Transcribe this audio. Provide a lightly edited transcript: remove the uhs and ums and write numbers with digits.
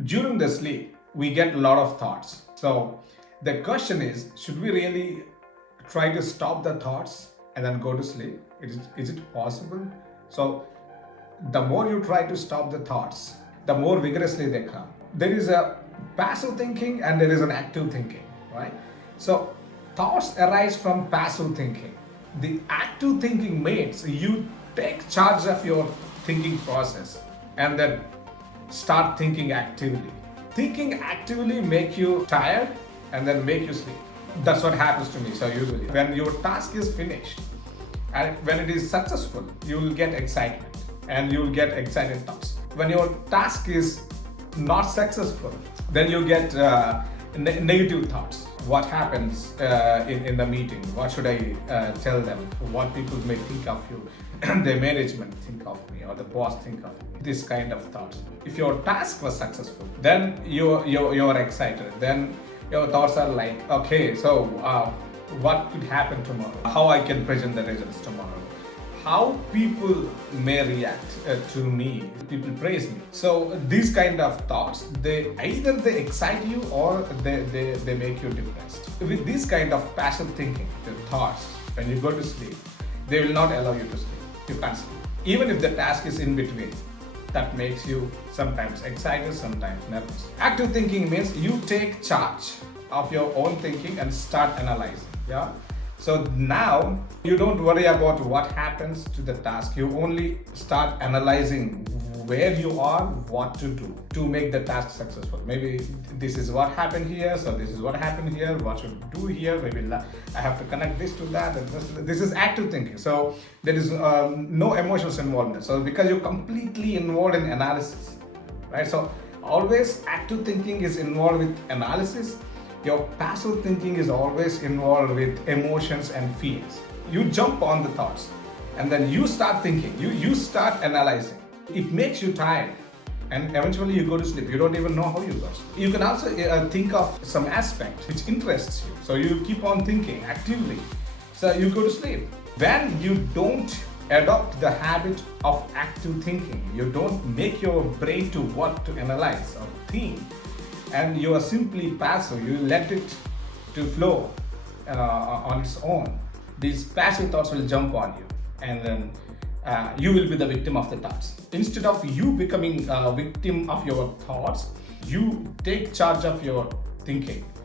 During the sleep, we get a lot of thoughts. So the question is, should we really try to stop the thoughts and then go to sleep? Is it possible? So the more you try to stop the thoughts, the more vigorously they come. There is a passive thinking and there is an active thinking, right? So thoughts arise from passive thinking. The active thinking means you take charge of your thinking process and then start thinking actively. Thinking actively make you tired and then make you sleep. That's what happens to me. So usually when your task is finished and when it is successful, you will get excitement and you will get excited thoughts. When your task is not successful, then you get negative thoughts. What happens in the meeting? What should I tell them? What people may think of you, the management think of me, or the boss think of me. This kind of thoughts. If your task was successful, then you're excited. Then your thoughts are like, okay, so what could happen tomorrow? How I can present the results tomorrow? How people may react to me, people praise me. So these kind of thoughts, they excite you or they make you depressed. With this kind of passive thinking, the thoughts, when you go to sleep, they will not allow you to sleep. You can't sleep. Even if the task is in between, that makes you sometimes excited, sometimes nervous. Active thinking means you take charge of your own thinking and start analyzing. Yeah. So now you don't worry about what happens to the task. You only start analyzing where you are, what to do to make the task successful. Maybe this is what happened here, so this is what happened here, what should I do here, maybe I have to connect this to that. And this is active thinking. So there is no emotions involvement. So because you're completely involved in analysis, right? So always active thinking is involved with analysis. Your passive thinking is always involved with emotions and feelings. You jump on the thoughts and then you start thinking, you start analyzing. It makes you tired and eventually you go to sleep. You don't even know how you go to sleep. You can also think of some aspect which interests you. So you keep on thinking actively. So you go to sleep. When you don't adopt the habit of active thinking, you don't make your brain to what to analyze or think, and you are simply passive, you let it to flow on its own, these passive thoughts will jump on you and then you will be the victim of the thoughts. Instead of you becoming a victim of your thoughts, you take charge of your thinking.